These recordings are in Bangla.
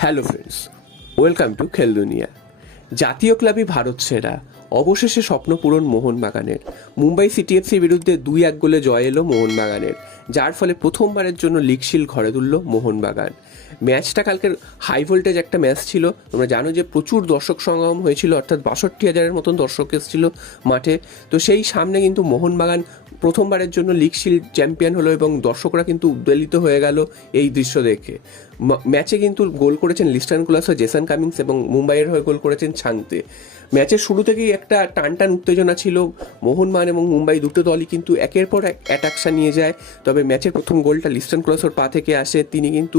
হ্যালো ফ্রেন্ডস, ওয়েলকাম টু খেল দুনিয়া। জাতীয় ক্লাবই ভারত সেরা, অবশেষে স্বপ্ন পূরণ মোহনবাগানের। মুম্বাই সিটিএফসির বিরুদ্ধে 2-1 গোলে জয় এলো মোহনবাগানের, যার ফলে প্রথমবারের জন্য লিগ শিল্ড ঘরে তুলল মোহনবাগান। ম্যাচটা কালকের হাই ভোল্টেজ একটা ম্যাচ ছিল। তোমরা জানো যে প্রচুর দর্শক সমাগম হয়েছিল, অর্থাৎ 62,000-এর মতন দর্শক এসেছিল মাঠে। তো সেই সামনে কিন্তু মোহনবাগান প্রথমবারের জন্য লিগ শিল্ড চ্যাম্পিয়ন হলো এবং দর্শকরা কিন্তু উদ্বেলিত হয়ে গেল এই দৃশ্য দেখে। ম্যাচে কিন্তু গোল করেছেন লিস্টান কুলাস ও জেসন কামিন্স এবং মুম্বাইয়ের হয়ে গোল করেছেন ছাংতে। ম্যাচের শুরু থেকেই একটা টানটান উত্তেজনা ছিল। মোহনবাগান এবং মুম্বাই দুটো দলই কিন্তু একের পর এক অ্যাটাকশন নিয়ে যায়। তবে ম্যাচের প্রথম গোলটা লিস্টন কুলাসের পা থেকে আসে। তিনি কিন্তু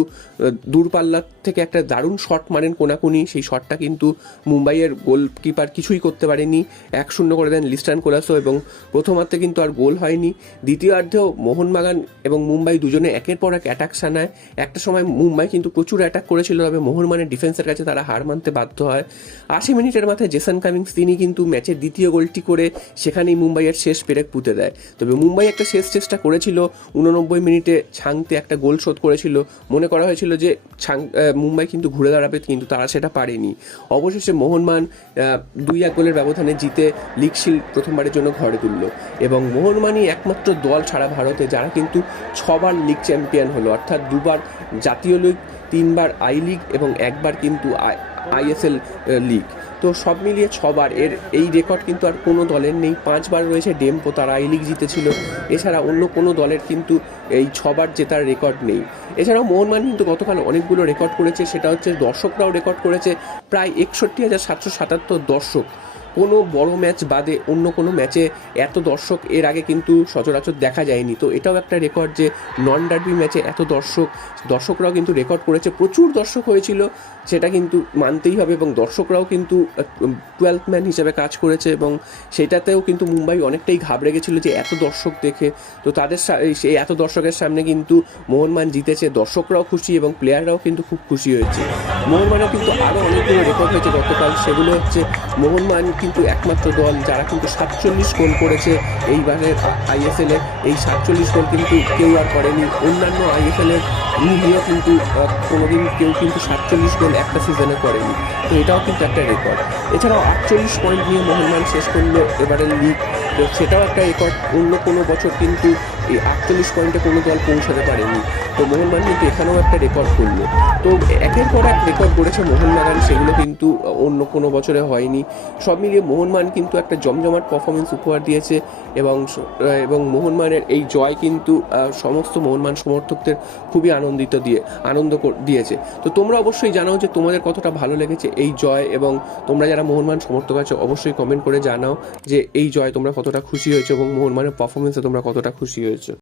দূরপাল্লার থেকে একটা দারুণ শট মারেন কোনাকুনি। সেই শটটা কিন্তু মুম্বাইয়ের গোলকিপার কিছুই করতে পারেনি, 1-0 করে দেন লিস্টন কুলাসও এবং প্রথমার্ধে কিন্তু আর গোল হয়নি। দ্বিতীয়ার্ধেও মোহনবাগান এবং মুম্বাই দুজনে একের পর এক অ্যাটাক সানায়। একটা সময় মুম্বাই কিন্তু প্রচুর অ্যাটাক করেছিল, তবে মোহনবাগানের ডিফেন্সের কাছে তারা হার মানতে বাধ্য হয়। 80 মিনিটের মাথায় জেসন কামিন্স তিনি কিন্তু ম্যাচের দ্বিতীয় গোলটি করে সেখানেই মুম্বাইয়ের শেষ পেরেক পুঁতে দেয়। তবে মুম্বাই একটা শেষ চেষ্টা করেছিল, 89 মিনিটে ছাংতে একটা গোল শোধ করেছিল। মনে করা হয়েছিল যে মুম্বাই কিন্তু ঘুরে দাঁড়াবে, কিন্তু তারা সেটা পারেনি। অবশেষে মোহনবাগান 2-1 গোলের ব্যবধানে জিতে লিগ শিল্ড প্রথমবারের জন্য ঘরে তুলল এবং মোহনবাগানই একমাত্র দল ছাড়া ভারতে যারা কিন্তু 6বার লিগ চ্যাম্পিয়ন হলো, অর্থাৎ 2বার জাতীয় লিগ, 3বার আই লিগ এবং 1বার কিন্তু আইএসএল লিগ। তো সব মিলিয়ে 6বার এই রেকর্ড কিন্তু আর কোনো দলের নেই। 5বার রয়েছে ডেম্পো, তারা আই লিগ জিতেছিল। এছাড়া অন্য কোনো দলের কিন্তু এই 6বার জেতার রেকর্ড নেই। এছাড়াও মোহনবাগান কিন্তু গতকাল অনেকগুলো রেকর্ড করেছে, সেটা হচ্ছে দর্শকরাও রেকর্ড করেছে। প্রায় 61,777 দর্শক। কোনো বড় ম্যাচ বাদে অন্য কোনো ম্যাচে এত দর্শক এর আগে কিন্তু সচরাচর দেখা যায়নি। তো এটাও একটা রেকর্ড যে নন ডার্বি ম্যাচে এত দর্শকরাও কিন্তু রেকর্ড করেছে। প্রচুর দর্শক হয়েছিল, সেটা কিন্তু মানতেই হবে এবং দর্শকরাও কিন্তু 12th ম্যান হিসেবে কাজ করেছে এবং সেটাতেও কিন্তু মুম্বাই অনেকটাই ঘাবড়ে গেছিলো যে এত দর্শক দেখে। তো তাদের সেই এত দর্শকের সামনে কিন্তু মোহনবাগান জিতেছে, দর্শকরাও খুশি এবং প্লেয়াররাও কিন্তু খুব খুশি হয়েছে। মোহনবাগানের কিন্তু আরও অনেকগুলো রেকর্ড হয়েছে গতকাল, সেগুলো হচ্ছে মোহনবাগান কিন্তু একমাত্র দল যারা কিন্তু 47 গোল করেছে এইবারের আইএসএলে। এই 47 গোল কিন্তু কেউ আর করেনি। অন্যান্য আইএসএলের লিগেও কিন্তু কোনোদিন কেউ কিন্তু 47 গোল একটা সিজনে করেনি। তো এটাও কিন্তু একটা রেকর্ড। এছাড়াও 48 পয়েন্ট নিয়ে মোহনবাগান শেষ করলো এবারের লিগ, তো সেটাও একটা রেকর্ড। অন্য কোনো বছর কিন্তু এই 48 পয়েন্টে কোনো দল পৌঁছাতে পারেনি। তো মোহনবাগান কিন্তু এখানেও একটা রেকর্ড করলো। তো একের পর এক রেকর্ড করেছে মোহনবাগান, সেগুলো কিন্তু অন্য কোনো বছরে হয়নি। সব মিলিয়ে মোহনবাগান কিন্তু একটা জমজমাট পারফরমেন্স উপহার দিয়েছে এবং মোহনবাগানের এই জয় কিন্তু সমস্ত মোহনবাগান সমর্থকদের খুবই আনন্দ দিয়েছে। তো তোমরা অবশ্যই জানাও যে তোমাদের কতটা ভালো লেগেছে এই জয়, এবং তোমরা যারা মোহনবাগান সমর্থক আছো অবশ্যই কমেন্ট করে জানাও যে এই জয় তোমরা কতটা খুশি হয়েছে এবং মোহনবাগানের পারফরমেন্সে তোমরা কতটা খুশি হয়েছে।